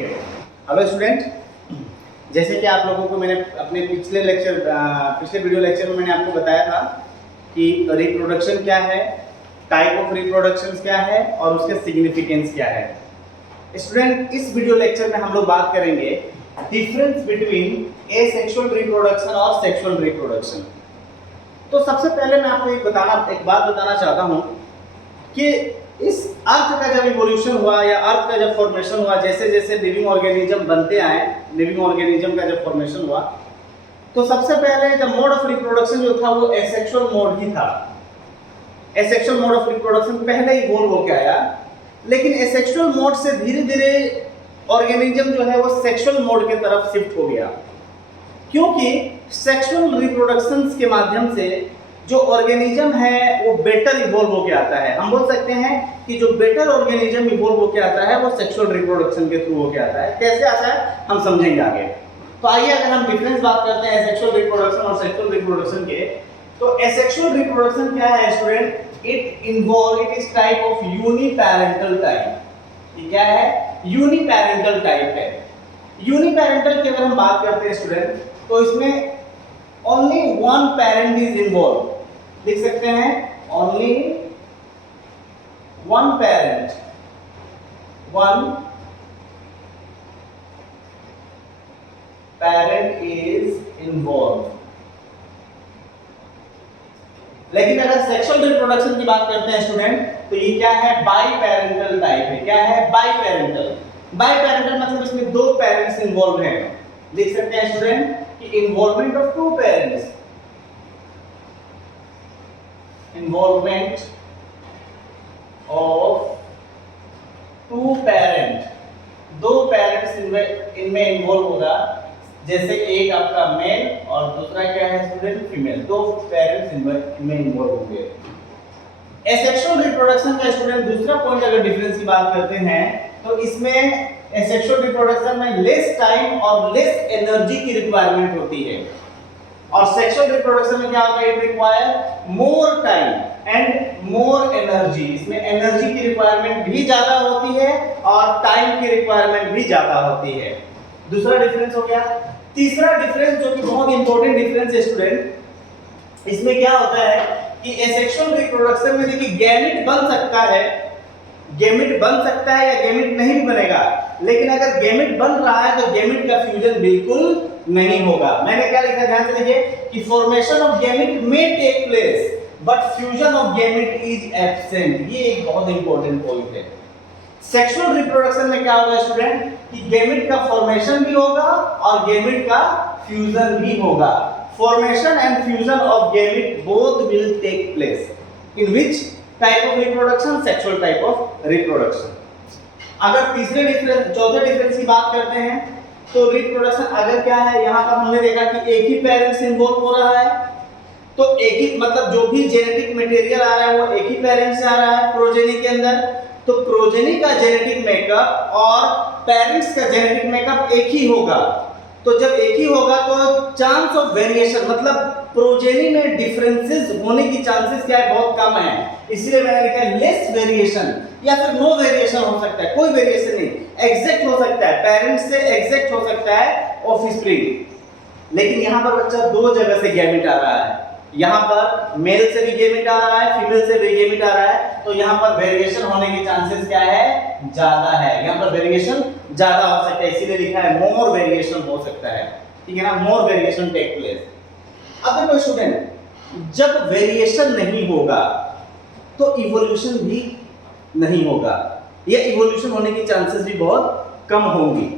Okay, hello student. जैसे कि आप लोगों को मैंने अपने पिछले वीडियो लेक्चर में मैंने आपको बताया था कि रिप्रोडक्शन क्या है, टाइप ऑफ रिप्रोडक्शन क्या है और उसके सिग्निफिकेंस क्या है। स्टूडेंट, इस वीडियो लेक्चर में हम लोग बात करेंगे डिफरेंस बिटवीन एसेक्सुअल रिप्रोडक्शन और सेक्सुअल रिप्रोडक्शन। तो सबसे पहले मैं आपको एक बात बताना चाहता हूँ कि इस अर्थ का जब इवोल्यूशन हुआ या अर्थ का जब फॉर्मेशन हुआ, जैसे जैसे लिविंग ऑर्गेनिज्म बनते आए, लिविंग ऑर्गेनिज्म का जब फॉर्मेशन हुआ, तो सबसे पहले जब मोड ऑफ रिप्रोडक्शन जो था वो एसेक्सुअल मोड ही था। एसेक्सुअल मोड ऑफ रिप्रोडक्शन पहले इवोल्व होकर आया, लेकिन एसेक्सुअल मोड से धीरे धीरे ऑर्गेनिज्म जो है वो सेक्सुअल मोड की तरफ शिफ्ट हो गया, क्योंकि सेक्सुअल रिप्रोडक्शन के माध्यम से जो ऑर्गेनिज्म है वो बेटर इवॉल्व होकर आता है। हम बोल सकते हैं कि जो बेटर ऑर्गेनिज्म इवॉल्व होकर आता है वो सेक्सुअल रिप्रोडक्शन के थ्रू होकर आता है। कैसे आता है हम समझेंगे आगे। तो आइए अगर हम डिफरेंस बात करते हैं एसेक्सुअल रिप्रोडक्शन और सेक्सुअल रिप्रोडक्शन के, तो एसेक्सुअल रिप्रोडक्शन क्या है student? It is type of uniparental type. ये क्या है? यूनिपैरेंटल टाइप है। यूनिपैरेंटल की अगर हम बात करते हैं स्टूडेंट, तो इसमें only one parent is involve. लिख सकते हैं only one parent is involve. लेकिन अगर सेक्सुअल रिप्रोडक्शन की बात करते हैं स्टूडेंट, तो ये क्या है? बाई पैरेंटल टाइप है। क्या है? By parental. बाई पैरेंटल मतलब इसमें दो पेरेंट्स इन्वॉल्व हैं। लिख सकते हैं स्टूडेंट कि involvement of two parents, involvement of two parent, दो पेरेंट्स इनमें इन्वॉल्व होगा। जैसे एक आपका मेल और दूसरा क्या है स्टूडेंट? फीमेल। दो पेरेंट्स इनमें इन्वॉल्व होंगे। एसेक्सुअल रिप्रोडक्शन का स्टूडेंट दूसरा पॉइंट अगर डिफरेंस की बात करते हैं, तो इसमें एसेक्सुअल रिप्रोडक्शन में लेस टाइम और लेस एनर्जी की रिक्वायरमेंट होती है, और सेक्सुअल रिप्रोडक्शन में क्या होता है? It require more time and more energy. इसमें एनर्जी की रिक्वायरमेंट भी ज्यादा होती है और टाइम की रिक्वायरमेंट भी ज्यादा होती है। दूसरा डिफरेंस हो गया। तीसरा डिफरेंस जो कि बहुत इंपॉर्टेंट डिफरेंस है स्टूडेंट, इसमें क्या होता है कि एसेक्सुअल रिप्रोडक्शन में देखिए गैमेट बन सकता है, गैमेट बन सकता है या गैमेट नहीं भी बनेगा, लेकिन अगर गैमेट बन रहा है तो गैमेट का फ्यूजन बिल्कुल नहीं होगा। मैंने क्या लिखा ध्यान से देखिए कि formation of gamete may take place but fusion of gamete is absent. ये एक बहुत इंपॉर्टेंट पॉइंट है। सेक्सुअल रिप्रोडक्शन में क्या होगा स्टूडेंट कि गैमेट का फॉर्मेशन भी होगा और गैमेट का फ्यूजन भी होगा। Formation and fusion of gamete both will take place in which type of reproduction? Sexual type of reproduction. अगर चौथे डिफरेंस की बात करते हैं, तो रिप्रोडक्शन अगर क्या है, यहां पर हमने देखा कि एक ही पेरेंट्स इन्वॉल्व हो रहा है, तो एक ही मतलब जो भी जेनेटिक मटेरियल आ रहा है वो एक ही पेरेंट्स से आ रहा है प्रोजेनी के अंदर। तो प्रोजेनी का जेनेटिक मेकअप और पेरेंट्स का जेनेटिक मेकअप एक ही होगा। तो जब एक ही होगा तो चांस ऑफ वेरिएशन मतलब प्रोजेनी में डिफरेंसेस होने की चांसेस क्या है? बहुत कम है। इसलिए मैंने लिखा है लेस वेरिएशन या फिर नो वेरिएशन हो सकता है, कोई वेरिएशन नहीं, एग्जैक्ट हो सकता है, पेरेंट्स से एग्जैक्ट हो सकता है ऑफस्प्रिंग। लेकिन यहाँ पर बच्चा दो जगह से गैमेट आ रहा है, यहाँ पर मेल से भी गैमेट आ रहा है, फीमेल से भी गैमेट आ रहा है, तो यहाँ पर वेरिएशन होने के चांसेस क्या है? ज्यादा है। यहाँ पर वेरिएशन ज्यादा हो सकता है, इसीलिए लिखा है मोर वेरिएशन हो सकता है। ठीक है ना, मोर वेरिएशन टेक प्लेस। अब देखो स्टूडेंट, जब वेरिएशन नहीं होगा तो इवोल्यूशन भी नहीं होगा, या इवोल्यूशन होने की चांसेस भी बहुत कम होंगी।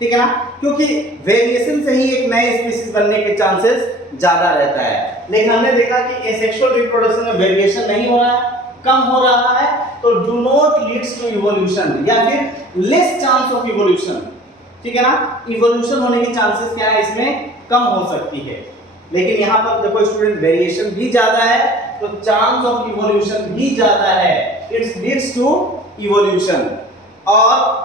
ठीक है ना, क्योंकि वेरिएशन से ही एक नए स्पीशीज बनने के चांसेस ज्यादा रहता है। लेकिन हमने देखा कि एसेक्सुअल रिप्रोडक्शन में वेरिएशन नहीं हो रहा है, कम हो रहा है, तो do not leads to evolution या फिर लेस चांस ऑफ इवोल्यूशन। ठीक है ना, इवोल्यूशन होने की चांसेस क्या है? इसमें कम हो सकती है। लेकिन यहाँ पर देखो स्टूडेंट, वेरिएशन भी ज्यादा है तो चांस ऑफ इवोल्यूशन भी ज्यादा है, इट्स लीड्स टू इवोल्यूशन। और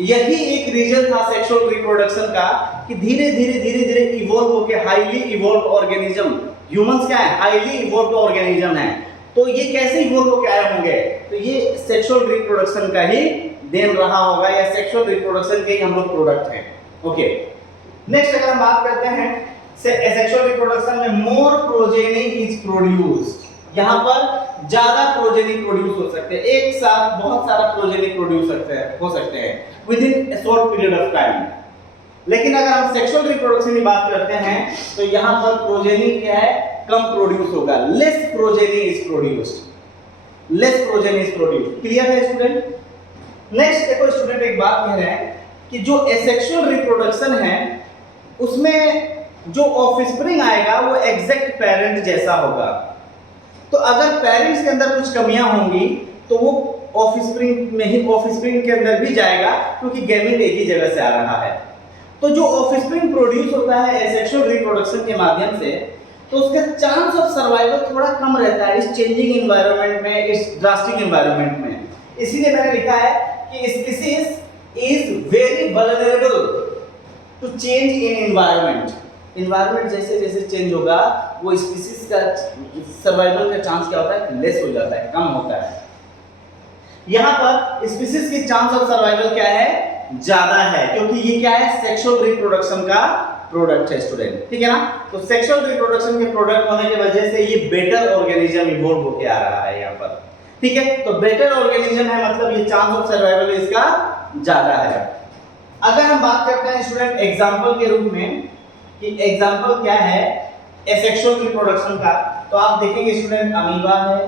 यही एक रीजन था सेक्सुअल रिप्रोडक्शन का कि धीरे धीरे इवॉल्व होकर हाईली इवॉल्व ऑर्गेनिज्म, ह्यूमंस क्या है? हाईली इवॉल्व ऑर्गेनिज्म है। तो ये कैसे इवॉल्व होकर आए होंगे? तो ये सेक्सुअल रिप्रोडक्शन का ही देन रहा होगा या सेक्सुअल रिप्रोडक्शन के ही हम लोग प्रोडक्ट हैं। ओके, नेक्स्ट अगर हम बात करते हैं सेक्सुअल रिप्रोडक्शन में मोर प्रोजेनी इज प्रोड्यूस्ड, यहाँ पर ज्यादा प्रोजेनी प्रोड्यूस हो सकते हैं, एक साथ बहुत सारा प्रोजेनी प्रोड्यूस हो सकते हैं with in A short period of time. लेकिन अगर हम सेक्सुअल रिप्रोडक्शन की बात करते हैं तो यहाँ पर प्रोजेनी क्या है, कम प्रोड्यूस होगा, less progeny is produced, less progeny is produced. Clear है स्टूडेंट? नेक्स्ट देखो स्टूडेंट, एक बात कह रहे हैं कि जो एसेक्सुअल रिप्रोडक्शन है उसमें जो ऑफस्प्रिंग आएगा वो एग्जैक्ट पेरेंट जैसा होगा। तो अगर पेरेंट्स के अंदर कुछ कमियां होंगी तो वो ऑफस्प्रिंग में ही, ऑफस्प्रिंग के अंदर भी जाएगा, क्योंकि गैमेट एक ही जगह से आ रहा है। तो जो ऑफस्प्रिंग प्रोड्यूस होता है एसेक्सुअल रिप्रोडक्शन के माध्यम से, तो उसका चांस ऑफ सर्वाइवल थोड़ा कम रहता है इस चेंजिंग एनवायरनमेंट में, इस ड्रास्टिक एनवायरनमेंट में। इसीलिए मैंने लिखा है कि species is very vulnerable to change in environment. Environment जैसे जैसे चेंज होगा वो स्पीशीज का सर्वाइवल का चांस क्या होता है, लेस हो जाता है, कम होता है। यहाँ पर स्पीशीज की चांस ऑफ सर्वाइवल क्या है, ज्यादा है, क्योंकि ये क्या है, सेक्सुअल रिप्रोडक्शन का प्रोडक्ट है स्टूडेंट, ठीक है ना। तो सेक्सुअल रिप्रोडक्शन के प्रोडक्ट होने की वजह से ये बेटर ऑर्गेनिज्म इवॉल्व होके आ रहा है यहाँ पर, ठीक है। तो बेटर ऑर्गेनिज्म है मतलब ये चांस ऑफ सर्वाइवल इसका ज्यादा है। अगर हम बात करते हैं स्टूडेंट एग्जांपल के रूप में कि एग्जांपल क्या है एसेक्सुअल रिप्रोडक्शन का, तो आप देखेंगे स्टूडेंट अमीबा है,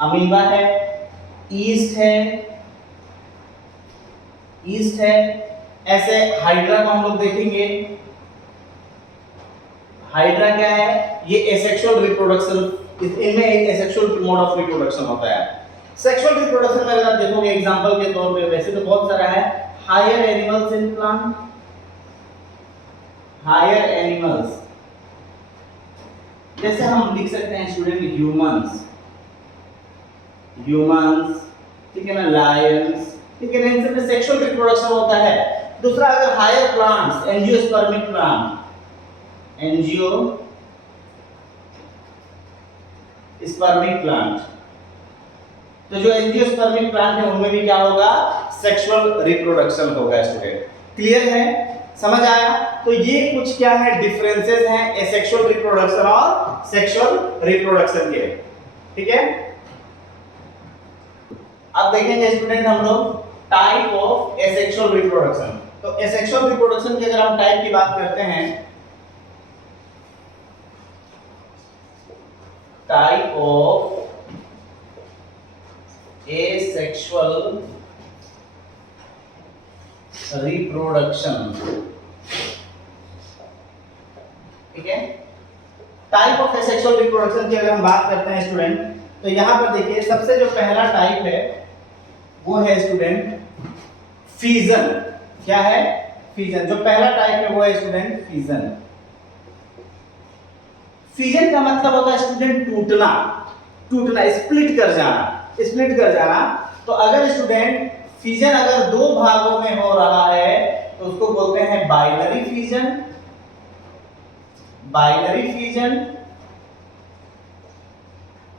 अमीबा है, ईस्ट है, ईस्ट है, ऐसे हाइड्रा को हम लोग देखेंगे। हाइड्रा क्या है, ये एसेक्सुअल रिप्रोडक्शन, इनमें एसेक्सुअल मोड ऑफ रिप्रोडक्शन होता है। सेक्सुअल रिप्रोडक्शन में अगर आप देखोगे एग्जांपल के तौर पे, वैसे तो बहुत सारा है, higher animals in plant, higher animals, जैसे हम लिख सकते हैं स्टूडेंट ह्यूमंस, ह्यूमंस, ठीक है ना, लायंस, ठीक है ना, इनसे सेक्सुअल रिप्रोडक्शन होता है। दूसरा अगर higher plants, angiospermic plant, angiospermic plant, तो जो एंजियोस्पर्मिक प्लांट है उनमें भी क्या होगा, सेक्सुअल रिप्रोडक्शन होगा स्टूडेंट। क्लियर है, समझ आया? तो ये कुछ क्या है, डिफरेंसेस हैं एसेक्सुअल रिप्रोडक्शन और सेक्सुअल रिप्रोडक्शन के, ठीक है। अब देखेंगे स्टूडेंट हम लोग टाइप ऑफ एसेक्सुअल रिप्रोडक्शन। तो एसेक्सुअल रिप्रोडक्शन की अगर हम टाइप की बात करते हैं, टाइप ऑफ एसेक्सुअल रिप्रोडक्शन, ठीक है। टाइप ऑफ एसेक्सुअल रिप्रोडक्शन की अगर हम बात करते हैं स्टूडेंट, तो यहां पर देखिए सबसे जो पहला टाइप है वो है स्टूडेंट फीजन। क्या है, फीजन। जो पहला टाइप है वो है स्टूडेंट फीजन। फीजन का मतलब होता है स्टूडेंट टूटना, टूटना, स्प्लिट कर जाना, स्प्लिट कर जाना। तो अगर स्टूडेंट फीजन अगर दो भागों में हो रहा है तो उसको बोलते हैं बाइनरी फीजन, बाइनरी फीजन,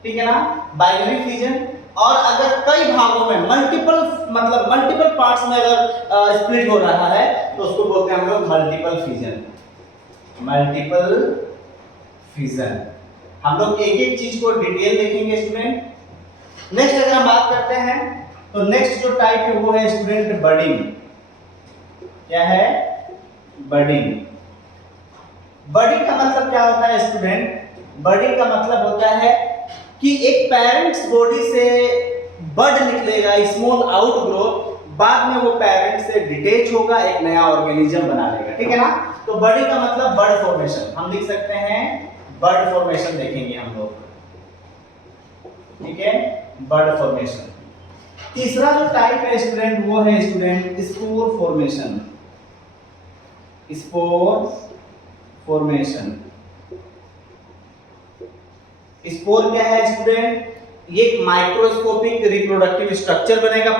ठीक है ना, बाइनरी फीजन। और अगर कई भागों में मल्टीपल, मतलब मल्टीपल पार्ट्स में अगर स्प्लिट हो रहा है तो उसको बोलते हैं हम लोग मल्टीपल फीजन, मल्टीपल फीजन। हम लोग एक एक चीज को डिटेल देखेंगे स्टूडेंट। नेक्स्ट अगर हम बात करते हैं तो नेक्स्ट जो टाइप है वो है स्टूडेंट बडिंग। क्या है, बडिंग। बडिंग का मतलब क्या होता है स्टूडेंट, बडिंग का मतलब होता है कि एक पेरेंट्स बॉडी से बड निकलेगा, स्मॉल आउटग्रोथ, बाद में वो पेरेंट से डिटेच होगा, एक नया ऑर्गेनिज्म बना लेगा, ठीक है ना। तो बडिंग का मतलब बड फॉर्मेशन, हम लिख सकते हैं बड फॉर्मेशन, देखेंगे हम लोग, ठीक है, बड फॉर्मेशन। तीसरा जो टाइप है स्टूडेंट वो है student spore formation, spore formation. Spore क्या है स्टूडेंट, ये एक माइक्रोस्कोपिक रिप्रोडक्टिव स्ट्रक्चर बनेगा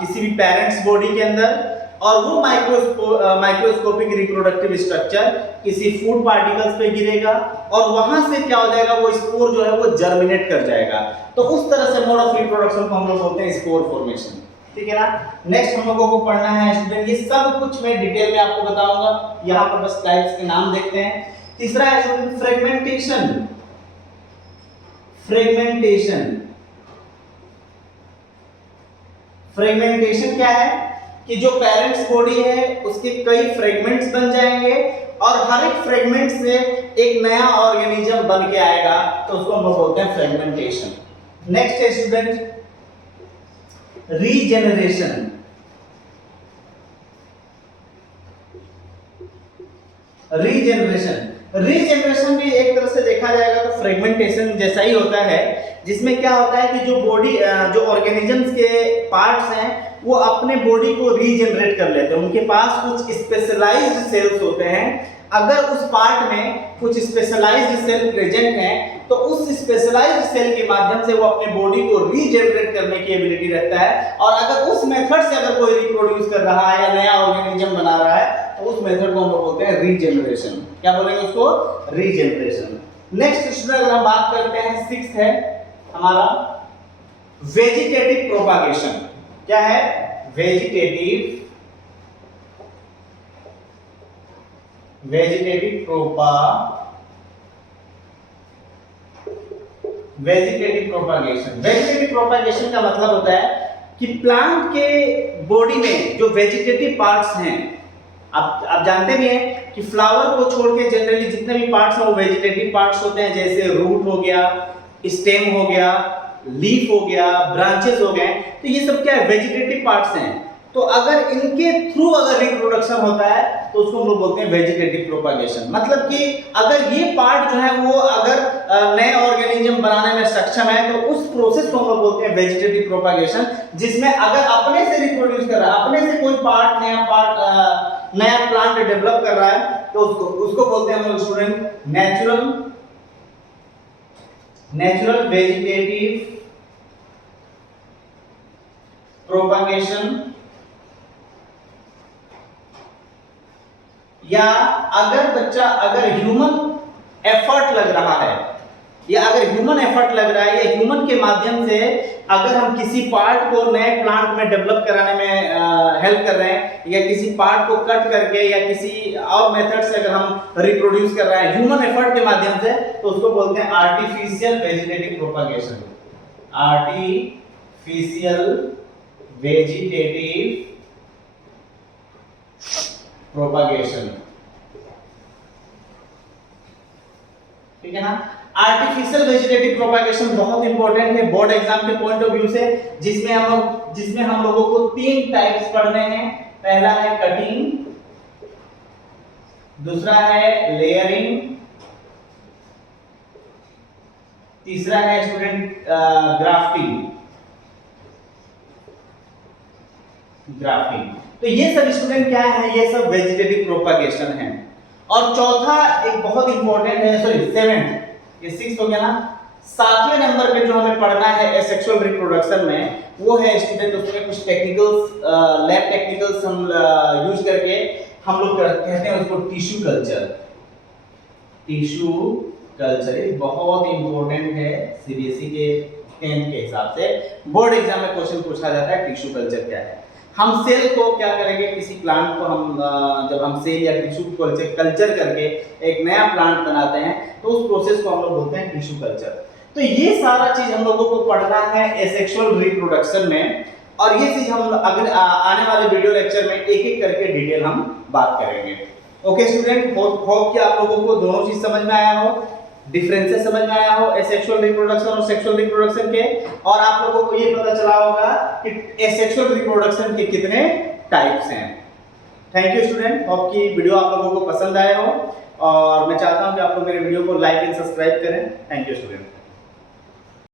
किसी भी पेरेंट्स बॉडी के अंदर, और वो माइक्रोस्कोपिक रिप्रोडक्टिव स्ट्रक्चर किसी फूड पार्टिकल्स पे गिरेगा और वहां से क्या हो जाएगा, वो स्पोर जो है वो जर्मिनेट कर जाएगा। तो उस तरह से मोड ऑफ रिप्रोडक्शन को हम लोग बोलते हैं स्पोर फॉर्मेशन। ठीक है ना। नेक्स्ट हम लोगों को पढ़ना है स्टूडेंट, ये सब कुछ मैं डिटेल में आपको बताऊंगा, यहाँ पर बस टाइप्स के नाम देखते हैं। तीसरा है स्टूडेंट फ्रेगमेंटेशन। फ्रेगमेंटेशन क्या है कि जो पेरेंट्स बॉडी है उसके कई फ्रेगमेंट्स बन जाएंगे और हर एक फ्रेगमेंट से एक नया ऑर्गेनिज्म बन के आएगा, तो उसको हम बोलते हैं फ्रेगमेंटेशन। नेक्स्ट है स्टूडेंट रीजेनरेशन। रीजेनरेशन भी एक तरह से देखा जाएगा तो फ्रेगमेंटेशन जैसा ही होता है, जिसमें क्या होता है कि जो बॉडी जो ऑर्गेनिजम्स के पार्ट्स हैं वो अपने बॉडी को रीजनरेट कर लेते हैं। उनके पास कुछ स्पेशलाइज्ड सेल्स होते हैं, अगर उस पार्ट में कुछ स्पेशलाइज्ड सेल प्रेजेंट हैं तो उस स्पेशलाइज्ड सेल के माध्यम से वो अपने बॉडी को रीजनरेट करने की एबिलिटी रखता है। और अगर उस मेथड से अगर कोई रिप्रोड्यूस कर रहा है या नया ऑर्गेनिज्म बना रहा है तो उस मेथड को हम लोग बोलते हैं रीजनरेशन। क्या बोलेंगे उसको? रीजनरेशन। नेक्स्ट स्टूडेंट अगर हम बात करते हैं, सिक्स्थ है हमारा वेजिटेटिव प्रोपागेशन। क्या है? Vegetative propagation. वेजिटेटिव प्रोपागेशन का मतलब होता है कि प्लांट के बॉडी में जो वेजिटेटिव पार्ट्स हैं, आप जानते भी हैं कि फ्लावर को छोड़ के जनरली जितने भी पार्ट्स हैं वो वेजिटेटिव पार्ट्स होते हैं, जैसे रूट हो गया, स्टेम हो गया, लीफ हो गया, ब्रांचेस हो गए, तो ये सब क्या है? वेजिटेटिव पार्ट्स हैं। तो अगर इनके थ्रू अगर रिप्रोडक्शन होता है तो उसको हम लोग बोलते हैं वेजिटेटिव प्रोपागेशन। मतलब कि अगर ये पार्ट जो है वो अगर नए ऑर्गेनिज्म बनाने में सक्षम है तो उस प्रोसेस को हम लोग बोलते हैं वेजिटेटिव प्रोपागेशन, जिसमें अगर अपने से रिप्रोड्यूस कर रहा है, अपने से कोई नया प्लांट डेवलप कर रहा है तो उसको बोलते हैं हम लोग स्टूडेंट नेचुरल वेजिटेटिव प्रोपागेशन। या अगर ह्यूमन एफर्ट लग रहा है या ह्यूमन के माध्यम से अगर हम किसी पार्ट को नए प्लांट में डेवलप कराने में हेल्प कर रहे हैं या किसी पार्ट को कट करके या किसी और मेथड से अगर हम रिप्रोड्यूस कर रहे हैं ह्यूमन एफर्ट के माध्यम से, तो उसको बोलते हैं artificial vegetative propagation. Artificial vegetative propagation. ठीक है ना। आर्टिफिशियल वेजिटेटिव प्रोपागेशन बहुत इंपॉर्टेंट है बोर्ड एग्जाम के पॉइंट ऑफ व्यू से, जिसमें हम लोगों को 3 टाइप्स पढ़ने हैं। पहला है कटिंग, दूसरा है लेयरिंग, तीसरा है स्टूडेंट ग्राफ्टिंग। तो ये सब स्टूडेंट क्या है? ये सब वेजिटेटिव प्रोपागेशन है। और चौथा एक बहुत इंपॉर्टेंट है, सॉरी 7th, ये 6th हो गया ना। 7वें नंबर पे जो हमें पढ़ना है एसेक्सुअल रिप्रोडक्शन में, वो है स्टूडेंट उसमें कुछ टेक्निकल्स, लैब टेक्निकल्स हम यूज करके हम लोग कहते हैं उसको टिश्यू कल्चर। टिश्यू कल्चर ये बहुत इंपॉर्टेंट है, सीबीएसई के 10th के हिसाब से बोर्ड एग्जाम में क्वेश्चन पूछा जाता है टिश्यू कल्चर क्या है। हम सेल को क्या करेंगे, किसी प्लांट को हम जब हम सेल या टिश्यू कल्चर करके एक नया प्लांट बनाते हैं तो उस प्रोसेस को हम लोग बोलते हैं टिश्यू कल्चर। तो ये सारा चीज हम लोगों को पढ़ना है एसेक्सुअल रिप्रोडक्शन में, और ये चीज हम अगले आने वाले वीडियो लेक्चर में एक एक करके डिटेल हम बात करेंगे। ओके स्टूडेंट, होप कि आप लोगों को दोनों चीज समझ में आया हो, डिफरेंसेस समझ में आया हो एसेक्सुअल रिप्रोडक्शन और सेक्सुअल रिप्रोडक्शन के, और आप लोगों को ये पता चला होगा कि एसेक्सुअल रिप्रोडक्शन के कितने टाइप्स हैं। थैंक यू स्टूडेंट, होप कि वीडियो आप लोगों को पसंद आया हो, और मैं चाहता हूं कि आप लोग मेरे वीडियो को लाइक एंड सब्सक्राइब करें। Thank you student.